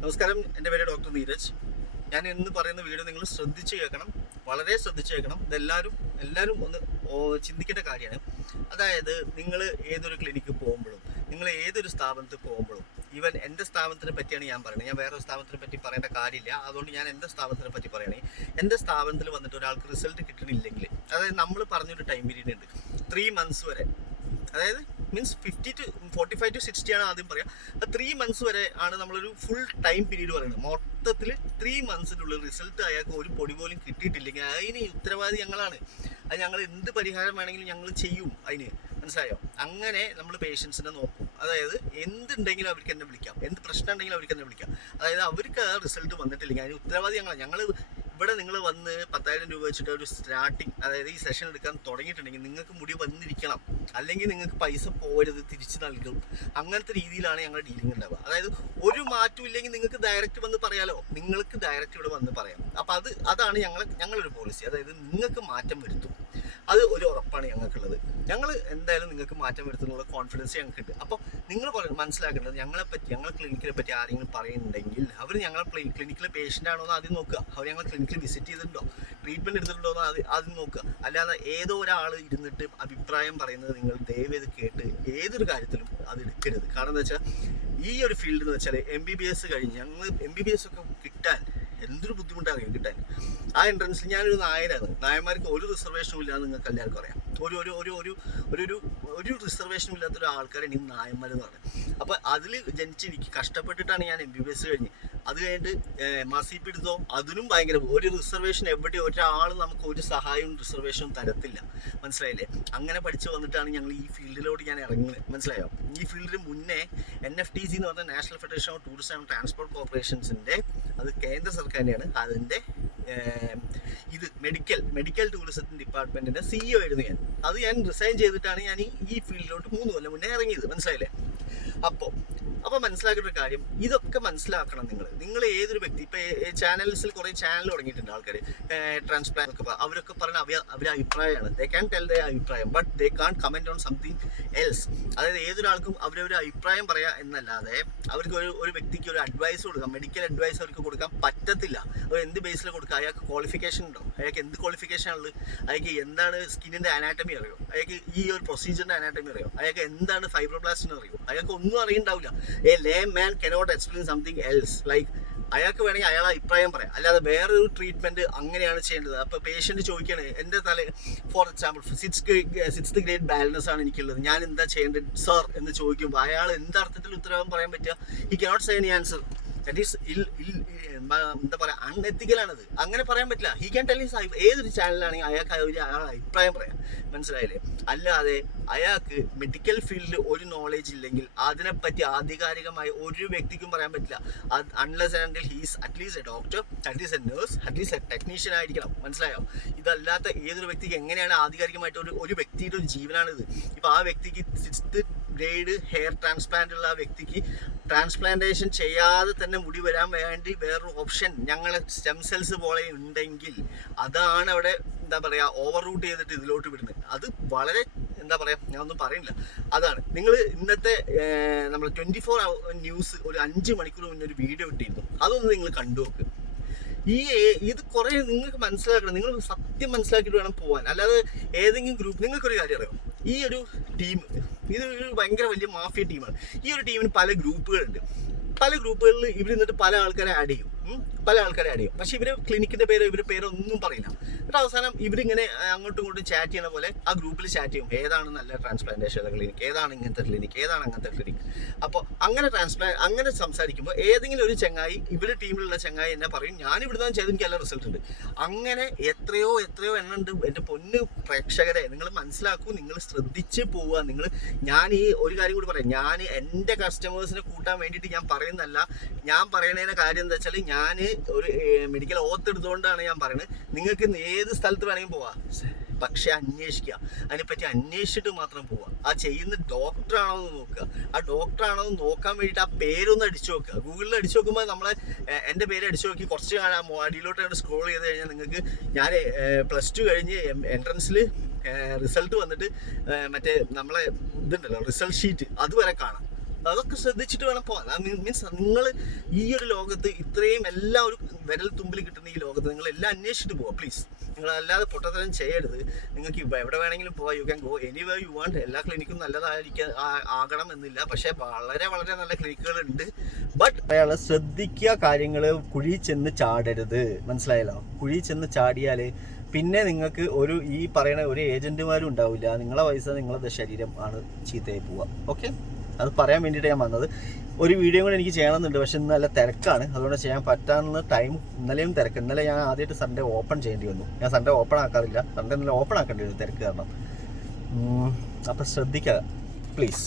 നമസ്കാരം. എന്റെ പേര് ഡോക്ടർ നീരജ്. ഞാൻ ഇന്ന് പറയുന്ന വീഡിയോ നിങ്ങൾ ശ്രദ്ധിച്ച് കേൾക്കണം. വളരെ ശ്രദ്ധിച്ച് കേൾക്കണം. ഇതെല്ലാവരും എല്ലാവരും ഒന്ന് ചിന്തിക്കേണ്ട കാര്യമാണ്. അതായത് നിങ്ങൾ ഏതൊരു ക്ലിനിക്ക് പോകുമ്പോഴും നിങ്ങൾ ഏതൊരു സ്ഥാപനത്തിൽ പോകുമ്പോഴും ഈവൻ എന്റെ സ്ഥാപനത്തിനെ പറ്റിയാണ് ഞാൻ പറയുന്നത്. ഞാൻ വേറെ സ്ഥാപനത്തിനെ പറ്റി പറയേണ്ട കാര്യമില്ല. അതുകൊണ്ട് ഞാൻ എന്റെ സ്ഥാപനത്തിനെ പറ്റി പറയണേ എന്റെ സ്ഥാപനത്തിൽ വന്നിട്ട് ഒരാൾക്ക് റിസൾട്ട് കിട്ടണില്ലെങ്കിൽ അതായത് നമ്മൾ പറഞ്ഞൊരു ടൈം പീരീഡ് ഉണ്ട്. ത്രീ മന്ത്സ് വരെ. അതായത് means fifty to forty five to sixty ആണ് ആദ്യം പറയാം. ത്രീ മന്ത്സ് വരെ ആണ് നമ്മളൊരു ഫുൾ ടൈം പീരീഡ് പറയുന്നത്. മൊത്തത്തിൽ ത്രീ മന്ത്സിനുള്ളിൽ റിസൾട്ട് അയാൾക്ക് ഒരു പൊടി പോലും കിട്ടിയിട്ടില്ലെങ്കിൽ അതിന് ഉത്തരവാദി ഞങ്ങളാണ്. അത് ഞങ്ങൾ എന്ത് പരിഹാരം വേണമെങ്കിലും ഞങ്ങൾ ചെയ്യും അതിന്. മനസ്സിലായോ? അങ്ങനെ നമ്മൾ പേഷ്യൻസിനെ നോക്കും. അതായത് എന്തുണ്ടെങ്കിലും അവർക്ക് എന്നെ വിളിക്കാം. എന്ത് പ്രശ്നം ഉണ്ടെങ്കിലും അവർക്ക് എന്നെ വിളിക്കാം. അതായത് അവർക്ക് ആ റിസൾട്ട് വന്നിട്ടില്ലെങ്കിൽ അതിന് ഉത്തരവാദി ഞങ്ങളാണ്. ഞങ്ങൾ ഇവിടെ നിങ്ങൾ വന്ന് പത്തായിരം രൂപ വെച്ചിട്ട് ഒരു സ്റ്റാർട്ടിങ് അതായത് ഈ സെഷൻ എടുക്കാൻ തുടങ്ങിയിട്ടുണ്ടെങ്കിൽ നിങ്ങൾക്ക് മുടി വന്നിരിക്കണം. അല്ലെങ്കിൽ നിങ്ങൾക്ക് പൈസ പോരുത് തിരിച്ചു നൽകും. അങ്ങനത്തെ രീതിയിലാണ് ഞങ്ങൾ ഡീലിംഗ് ഉണ്ടാവുക. അതായത് ഒരു മാറ്റം ഇല്ലെങ്കിൽ നിങ്ങൾക്ക് ഡയറക്റ്റ് വന്ന് പറയാലോ? നിങ്ങൾക്ക് ഡയറക്റ്റ് ഇവിടെ വന്ന് പറയാം. അപ്പം അത് അതാണ് ഞങ്ങൾ ഞങ്ങളൊരു പോളിസി അതായത് നിങ്ങൾക്ക് മാറ്റം വരുത്തും. അത് ഒരു ഉറപ്പാണ് ഞങ്ങൾക്കുള്ളത്. ഞങ്ങൾ എന്തായാലും നിങ്ങൾക്ക് മാറ്റം വരുത്തുന്നുള്ള കോൺഫിഡൻസ് ഞങ്ങൾക്കുണ്ട് അപ്പോൾ നിങ്ങൾ മനസ്സിലാക്കേണ്ടത് ഞങ്ങളെ പറ്റി ഞങ്ങളെ ക്ലിനിക്കിനെ പറ്റി ആരെങ്കിലും പറയുന്നുണ്ടെങ്കിൽ അവർ ഞങ്ങളെ ക്ലിനിക്കിലെ പേഷ്യന്റ് ആണോ എന്ന് ആദ്യം നോക്കുക. അവർ ഞങ്ങളെ ക്ലിനിക്കിൽ വിസിറ്റ് ചെയ്തിട്ടുണ്ടോ? ട്രീറ്റ്മെന്റ് എടുത്തിട്ടുണ്ടോ എന്ന് ആദ്യം ആദ്യം നോക്കുക. അല്ലാതെ ഏതോ ഒരാൾ ഇരുന്നിട്ട് അഭിപ്രായം പറയുന്നത് നിങ്ങൾ ദയവേത് കേട്ട് ഏതൊരു കാര്യത്തിലും അത് എടുക്കരുത്. കാരണം എന്താ വെച്ചാൽ ഈ ഒരു ഫീൽഡ് എന്ന് വെച്ചാൽ എം ബി ബി എസ് കഴിഞ്ഞ് ഞങ്ങൾ എം ബി ബി എസ് ഒക്കെ കിട്ടാൻ എന്തൊരു ബുദ്ധിമുട്ടാണ് കിട്ടാൻ? ആ എൻട്രൻസിൽ ഞാനൊരു നായനാണ് നായന്മാർക്ക് ഒരു റിസർവേഷനും ഇല്ലാതെ നിങ്ങൾക്ക് എല്ലാവർക്കും അറിയാം. ഒരു ഒരു ഒരു ഒരു ഒരു ഒരു ഒരു റിസർവേഷനും ഇല്ലാത്ത ഒരു ആൾക്കാരാണ് ഈ നായന്മാർ എന്ന് പറയുന്നത് അപ്പോൾ അതിൽ ജനിച്ചിരിക്കും കഷ്ടപ്പെട്ടിട്ടാണ് ഞാൻ എം ബി ബി എസ് കഴിഞ്ഞ്. അത് കഴിഞ്ഞിട്ട് എം ആർ സി പി എടുത്തോ അതിനും ഭയങ്കര ഒരു റിസർവേഷൻ എവിടെ ഒരാൾ നമുക്ക് ഒരു സഹായവും റിസർവേഷനും തരത്തില്ല. മനസ്സിലായില്ലേ? അങ്ങനെ പഠിച്ചു വന്നിട്ടാണ് ഞങ്ങൾ ഈ ഫീൽഡിലോട്ട് ഞാൻ ഇറങ്ങുന്നത്. മനസ്സിലായോ? ഈ ഫീൽഡിന് മുന്നേ എൻ എഫ് ടി സി എന്ന് പറഞ്ഞ national federation of tourism and transport കോർപ്പറേഷൻസിന്റെ അത് കേന്ദ്ര സർക്കാരിനെയാണ്. അതിന്റെ ഇത് മെഡിക്കൽ മെഡിക്കൽ ടൂറിസത്തിന്റെ ഡിപ്പാർട്ട്മെന്റിന്റെ സിഇഒ ആയിരുന്നു ഞാൻ. അത് ഞാൻ റിസൈൻ ചെയ്തിട്ടാണ് ഞാൻ ഈ ഫീൽഡിലോട്ട് മൂന്ന് കൊല്ലം മുന്നേ ഇറങ്ങിയത്. മനസ്സിലായില്ലേ? അപ്പോൾ അപ്പോൾ മനസ്സിലാക്കേണ്ട ഒരു കാര്യം ഇതൊക്കെ മനസ്സിലാക്കണം നിങ്ങൾ നിങ്ങൾ ഏതൊരു വ്യക്തി ഇപ്പോൾ ചാനൽസിൽ കുറേ ചാനൽ തുടങ്ങിയിട്ടുണ്ട് ആൾക്കാർ ട്രാൻസ്പ്ലാന്റ് ഒക്കെ അവരൊക്കെ പറഞ്ഞ അവ അവരെ അഭിപ്രായമാണ്. ദേ ക്യാൻ ടെൽ ദ അഭിപ്രായം but they can't comment on something else അതായത് ഏതൊരാൾക്കും അവരൊരു അഭിപ്രായം പറയാ എന്നല്ലാതെ അവർക്ക് ഒരു ഒരു വ്യക്തിക്ക് ഒരു അഡ്വൈസ് കൊടുക്കാം. മെഡിക്കൽ അഡ്വൈസ് അവർക്ക് കൊടുക്കാൻ പറ്റത്തില്ല. അവർ എന്ത് ബേസിൽ കൊടുക്കുക അയാൾക്ക് ക്വാളിഫിക്കേഷൻ ഉണ്ടോ? അയാൾക്ക് എന്ത് ക്വാളിഫിക്കേഷൻ ഉള്ളത്? അയാൾക്ക് എന്താണ് സ്കിന്നിന്റെ അനാറ്റമി അറിയോ? അയാൾക്ക് ഈ ഒരു പ്രൊസീജിയറിന്റെ അനാറ്റമി അറിയോ? അയാൾക്ക് എന്താണ് ഫൈബ്രോബ്ലാസ്റ്റിന് അറിയോ? അയാൾക്ക് ഒന്നും അറിയണ്ടാവില്ല. A man cannot explain something else like അയാൾക്ക് വേണമെങ്കിൽ അയാളെ അഭിപ്രായം പറയാം. അല്ലാതെ വേറൊരു ട്രീറ്റ്മെന്റ് അങ്ങനെയാണ് ചെയ്യേണ്ടത്. അപ്പോൾ പേഷ്യന്റ് ചോദിക്കണേ എന്റെ തല for example six sixth grade balance ആണ് എനിക്കുള്ളത്. ഞാൻ എന്താ ചെയ്യേണ്ടത്? സർ എന്ന് ചോദിക്കുമ്പോൾ അയാൾ എന്ത് അർത്ഥത്തിൽ ഉത്തരവാദം പറയാൻ പറ്റുക? He cannot say any answer is ill എന്താ പറയുക അൺഎത്തിക്കലാണത് അങ്ങനെ പറയാൻ പറ്റില്ല. ഹി ക്യാൻ ടെൽ ഹിസ് ഏതൊരു ചാനലാണെങ്കിൽ അയാൾക്ക് ഒരു അഭിപ്രായം പറയാം. മനസ്സിലായില്ലേ? അല്ലാതെ അയാൾക്ക് മെഡിക്കൽ ഫീൽഡിൽ ഒരു നോളേജ് ഇല്ലെങ്കിൽ അതിനെപ്പറ്റി ആധികാരികമായി ഒരു വ്യക്തിക്കും പറയാൻ പറ്റില്ല. അത് unless until he's at least a doctor at least a nurse at least a technician ആയിരിക്കണം. മനസ്സിലായോ? ഇതല്ലാത്ത ഏതൊരു വ്യക്തിക്ക് എങ്ങനെയാണ് ആധികാരികമായിട്ട് ഒരു ഒരു വ്യക്തിയുടെ ഒരു ജീവനാണിത്? ഇപ്പോൾ ആ വ്യക്തിക്ക് സിക്സ്ത് ഗ്രേഡ് ഹെയർ ട്രാൻസ്പ്ലാന്റ് ഉള്ള ആ വ്യക്തിക്ക് ട്രാൻസ്പ്ലാന്റേഷൻ ചെയ്യാതെ തന്നെ മുടി വരാൻ വേണ്ടി വേറൊരു ഓപ്ഷൻ ഞങ്ങൾ സ്റ്റെം സെൽസ് പോലെ ഉണ്ടെങ്കിൽ അതാണ് അവിടെ എന്താ പറയുക ഓവർ റൂട്ട് ചെയ്തിട്ട് ഇതിലോട്ട് വിടുന്നത്. അത് വളരെ എന്താ പറയുക ഒന്നും പറയുന്നില്ല അതാണ്. നിങ്ങൾ ഇന്നത്തെ നമ്മൾ ട്വന്റി ഫോർ ന്യൂസ് ഒരു അഞ്ച് മണിക്കൂർ മുന്നേ ഒരു വീഡിയോ ഇട്ടിരുന്നു. അതൊന്ന് നിങ്ങൾ കണ്ടു നോക്ക്. ഈ ഇത് കുറേ നിങ്ങൾക്ക് മനസ്സിലാക്കണം. നിങ്ങൾ സത്യം മനസ്സിലാക്കിയിട്ട് വേണം പോകാൻ അല്ലാതെ ഏതെങ്കിലും ഗ്രൂപ്പ് നിങ്ങൾക്കൊരു കാര്യം അറിയാം? ഈ ഒരു ടീം ഇതൊരു ഭയങ്കര വലിയ മാഫിയ ടീമാണ്. ഈ ഒരു ടീമിന് പല ഗ്രൂപ്പുകളുണ്ട്. പല ഗ്രൂപ്പുകളിൽ ഇവർ എന്നിട്ട് പല ആൾക്കാരെ ആഡ് ചെയ്യും. പല ആൾക്കാരെ ആഡ് ചെയ്യും. പക്ഷേ ഇവർ ക്ലിനിക്കിന്റെ പേരോ ഇവരുടെ പേരോ ഒന്നും പറയില്ല. എന്നിട്ട് അവസാനം? ഇവരിങ്ങനെ അങ്ങോട്ടും ഇങ്ങോട്ടും ചാറ്റ് ചെയ്യണ പോലെ ആ ഗ്രൂപ്പിൽ ചാറ്റ് ചെയ്യും. ഏതാണ് നല്ല ട്രാൻസ്പ്ലാന്റേഷൻ ക്ലിനിക്ക് ഏതാണ് ഇങ്ങനത്തെ ക്ലിനിക്ക് ഏതാണ് അങ്ങനത്തെ ക്ലിനിക്ക് അപ്പോൾ അങ്ങനെ ട്രാൻസ്പ്ലാ അങ്ങനെ സംസാരിക്കുമ്പോൾ ഏതെങ്കിലും ഒരു ചങ്ങായി ഇവരുടെ ടീമിലുള്ള ചങ്ങായി എന്നെ പറയും ഞാൻ ഇവിടുന്ന് ചെയ്ത് എനിക്ക് നല്ല റിസൾട്ട് ഉണ്ട്. അങ്ങനെ എത്രയോ എത്രയോ എണ്ണം ഉണ്ട്. എന്റെ പൊന്ന് പ്രേക്ഷകരെ നിങ്ങൾ മനസ്സിലാക്കൂ നിങ്ങൾ ശ്രദ്ധിച്ച് പോവുക. നിങ്ങൾ ഞാൻ ഈ ഒരു കാര്യം കൂടി പറയാം. ഞാൻ എന്റെ കസ്റ്റമേഴ്സിനെ കൂട്ടാൻ വേണ്ടിയിട്ട് ഞാൻ പറയുന്നല്ല ഞാൻ പറയുന്നതിന്റെ കാര്യം എന്താ വെച്ചാൽ ഞാൻ ഒരു മെഡിക്കൽ ഓത്ത് എടുത്തുകൊണ്ടാണ് ഞാൻ പറയുന്നത്. നിങ്ങൾക്ക് ഏത് സ്ഥലത്ത് വേണമെങ്കിൽ പോവാം. പക്ഷെ അന്വേഷിക്കുക. അതിനെപ്പറ്റി അന്വേഷിച്ചിട്ട് മാത്രം പോവുക ആ ചെയ്യുന്ന ഡോക്ടറാണോ ആണോ എന്ന് നോക്കുക. ആ ഡോക്ടറാണോ ആണോ എന്ന് നോക്കാൻ വേണ്ടിയിട്ട് ആ പേരൊന്ന് അടിച്ചു നോക്കുക. ഗൂഗിളിൽ അടിച്ചു നോക്കുമ്പോൾ നമ്മളെ എന്റെ പേര് അടിച്ചു നോക്കി. കുറച്ച് കാലം അടിയിലോട്ട് സ്ക്രോൾ ചെയ്ത് കഴിഞ്ഞാൽ നിങ്ങൾക്ക് ഞാൻ പ്ലസ് ടു കഴിഞ്ഞ് എൻട്രൻസിൽ റിസൾട്ട് വന്നിട്ട് മറ്റേ നമ്മളെ ഇതുണ്ടല്ലോ റിസൾട്ട് ഷീറ്റ് അതുവരെ കാണാം. അതൊക്കെ ശ്രദ്ധിച്ചിട്ട് വേണം പോകാൻ. മീൻസ് നിങ്ങൾ ഈ ഒരു ലോകത്ത് ഇത്രയും എല്ലാ ഒരു വിരൽ തുമ്പിൽ കിട്ടുന്ന ഈ ലോകത്ത് നിങ്ങൾ എല്ലാം അന്വേഷിച്ചിട്ട് പോവാം പ്ലീസ് നിങ്ങൾ അല്ലാതെ പൊട്ടത്തരം ചെയ്യരുത്. നിങ്ങൾക്ക് എവിടെ വേണമെങ്കിലും പോവാം you can go anywhere you want എല്ലാ ക്ലിനിക്കും നല്ലതായിരിക്കാൻ ആകണം എന്നില്ല. പക്ഷേ വളരെ വളരെ നല്ല ക്ലിനിക്കുകളുണ്ട് ബട്ട് അയാൾ ശ്രദ്ധിക്കുക കാര്യങ്ങൾ കുഴി ചെന്ന് ചാടരുത്. മനസ്സിലായല്ലോ? കുഴി ചെന്ന് ചാടിയാൽ പിന്നെ നിങ്ങൾക്ക് ഒരു ഈ പറയുന്ന ഒരു ഏജന്റുമാരും ഉണ്ടാവില്ല. നിങ്ങളെ പൈസ നിങ്ങളുടെ ശരീരം ആണ് ചീത്തയായി പോവുക ഓക്കെ അത് പറയാൻ വേണ്ടിയിട്ട് ഞാൻ വന്നത്. ഒരു വീഡിയോ കൂടെ എനിക്ക് ചെയ്യണമെന്നുണ്ട് പക്ഷെ ഇന്ന് നല്ല തിരക്കാണ്. അതുകൊണ്ട് ചെയ്യാൻ പറ്റാനുള്ള ടൈം ഇന്നലെയും തിരക്ക്. ഇന്നലെ ഞാൻ ആദ്യമായിട്ട് സൺഡേ ഓപ്പൺ ചെയ്യേണ്ടി വന്നു. ഞാൻ സൺഡേ ഓപ്പൺ ആക്കാറില്ല. സൺഡേ ഇന്നലെ ഓപ്പൺ ആക്കേണ്ടി വരും തിരക്ക് കാരണം. അപ്പം ശ്രദ്ധിക്കുക പ്ലീസ്